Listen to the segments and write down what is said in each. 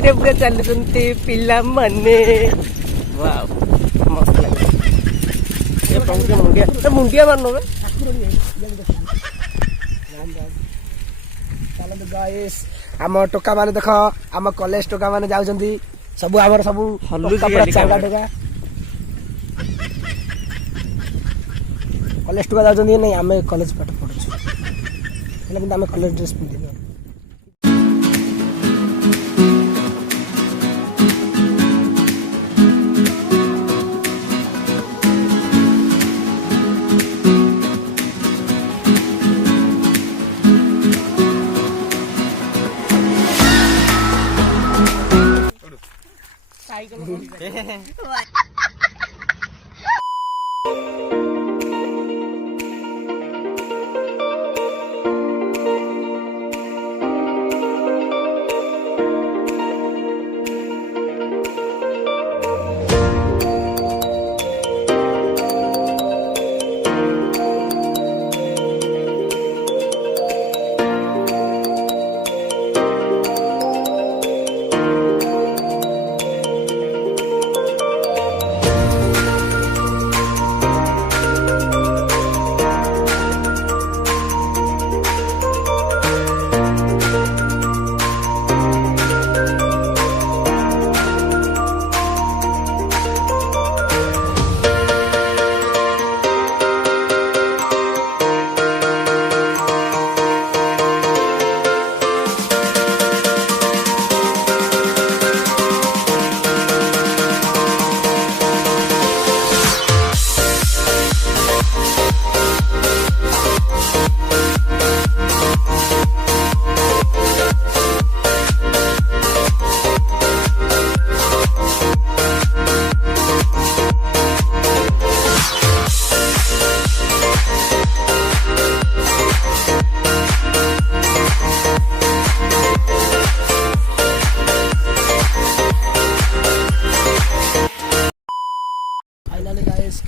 ଖୁସିରେ ପୁରା ଚାଲୁଛନ୍ତି ପିଲାମାନେ। ମସ୍ତ ଲାଗେ। ମୁଣ୍ଡିଆ ମାରୁନ ଚାଲନ୍ତୁ ଗାଇସ୍। ଆମ ଟୋକା ମାନେ ଦେଖ, ଆମ କଲେଜ ଟୋକା ମାନେ ଯାଉଛନ୍ତି ସବୁ, ଆମର ସବୁ ଚାଙ୍ଗା ଟୋକା କଲେଜ ଟୋକା ଯାଉଛନ୍ତି। ନାଇଁ ଆମେ କଲେଜ ପାଠ ପଢୁଛୁ ହେଲେ କିନ୍ତୁ ଆମେ କଲେଜ ଡ୍ରେସ୍ ପିନ୍ଧିନୁ।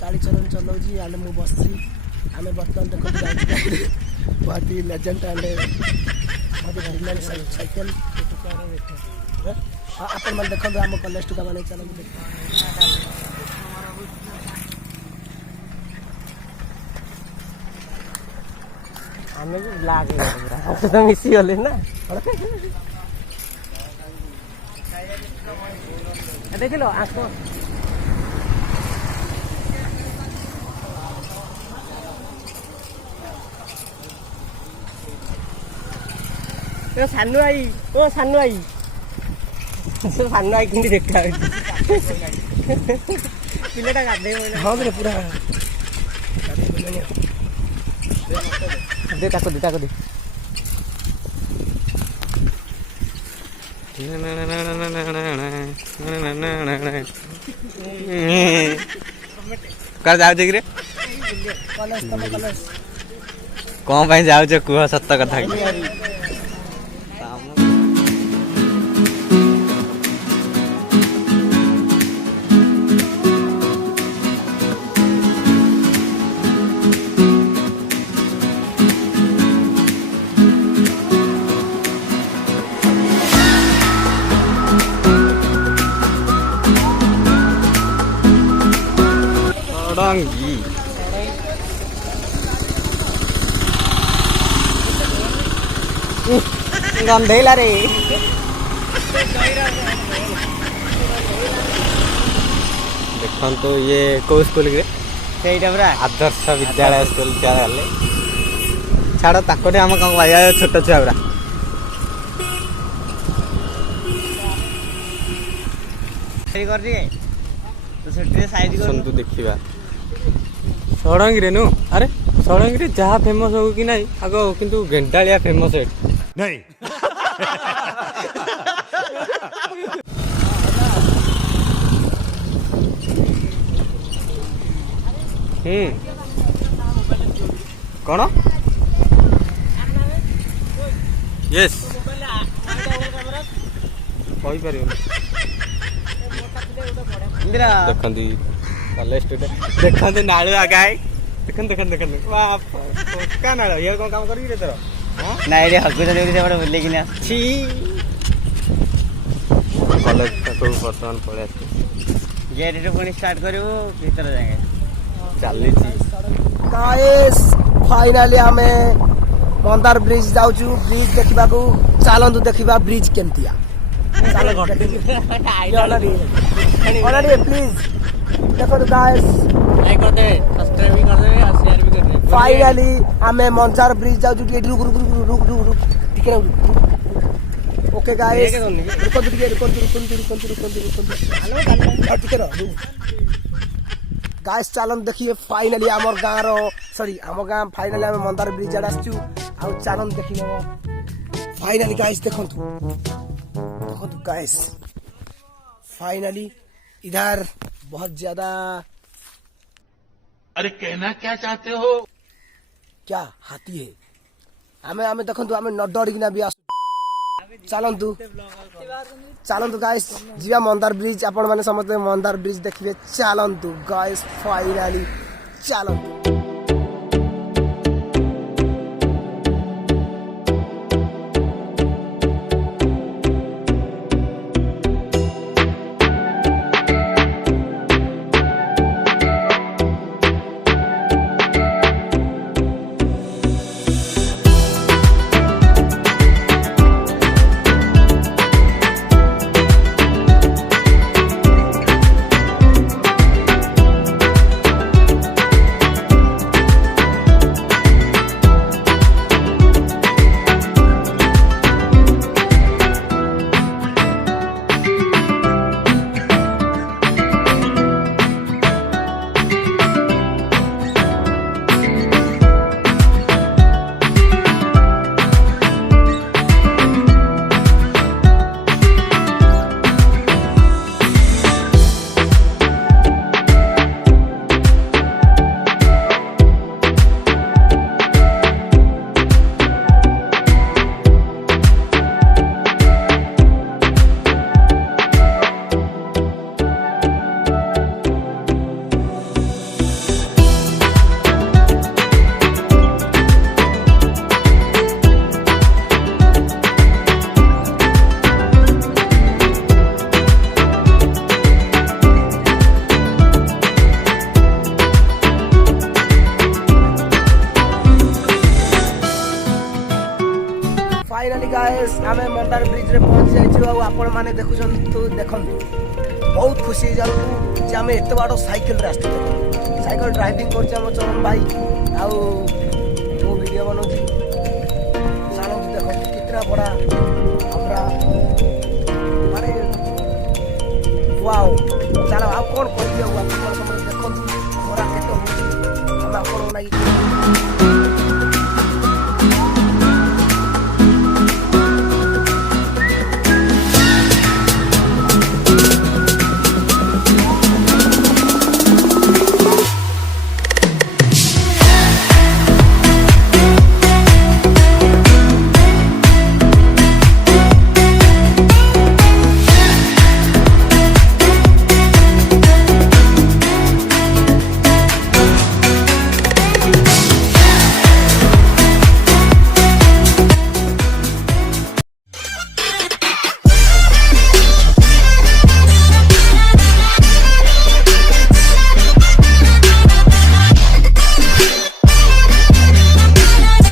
गाड़ी चलाऊँगी आने मु बस आम बर्तमान देखो बहुत ही लेजेंड एंड बहुत साइकेल अपन मैंने देखो आम कलेज टुका मैंने चल आम भी तो मिसी गले ना देख लो आस सानू आई ओ सानू आई सानू आई कि देखा पिलाटा गाधे हाँ रे पूरा दे ताको दे कर जाऊ रे कौन पाई जाऊ कुह सत कथा गंधेला रे देखो तो ये को स्कूल रे आदर्श विद्यालय स्कूल छाड़ ताकने आम कौन भाई छोट छुआ गुरा तो देखा षडंगी नु अरे षडंगी जहाँ फेमस हो कि नहीं आग किंतु गेंडालिया फेमस है नहीं कौन यस देखते कलेज देखते नालू आगे देखते पक्का नाल ये कौन काम करी तोर ना ये हगुचा बुले कि कॉलेज को बर्तमान पड़े गेट पुणी स्टार्ट करू भीतर जाए चली गाइस फाइनली आमे मंदार ब्रिज जाउछु ब्रिज देखिबा को चलंतु देखिबा ब्रिज केमतिया ऑलरेडी प्लीज देखो तो गाइस लाइक कर दे सब्सक्राइब भी कर दे और शेयर भी कर दे फाइनली आमे मंदार ब्रिज जाउछु रुक रुक रुक रुक रुक रुक ठीक है ओके गाइस रुको ठीक है गाइस चलन देखिए फाइनली आमर गाँ रो सॉरी आम गाँ फाइनली आम मंदार ब्रिज आड़े आसचु आ चलन देखि नब फाइनली गाइस देखंतु गाइस फाइनली इधर बहुत ज्यादा अरे कहना क्या चाहते हो क्या हाथी है आमे आमे देखंतु आमे न डरिकिना भी आसु चलतु गाइस जीवा मंदार ब्रिज आपण माने समस्त मंदार ब्रिज देखिए चलतु गाइस फाइनली चलतु फाइनली गाइस आमे मंदार ब्रिज रे पहुंच जाइछु आ आपण माने देखुछंतु देखंतु बहुत खुशी जानु जे आमे एते बाडो साइकिल रे आस्तु साइकिल ड्राइविंग करछ हम चरण भाई आ वो वीडियो बनौछि सालो देखो कितना बड़ा हमरा माने वाओ चलो आप कोन करियो आप देखंतु खरा केतो होछि हम आपण नाही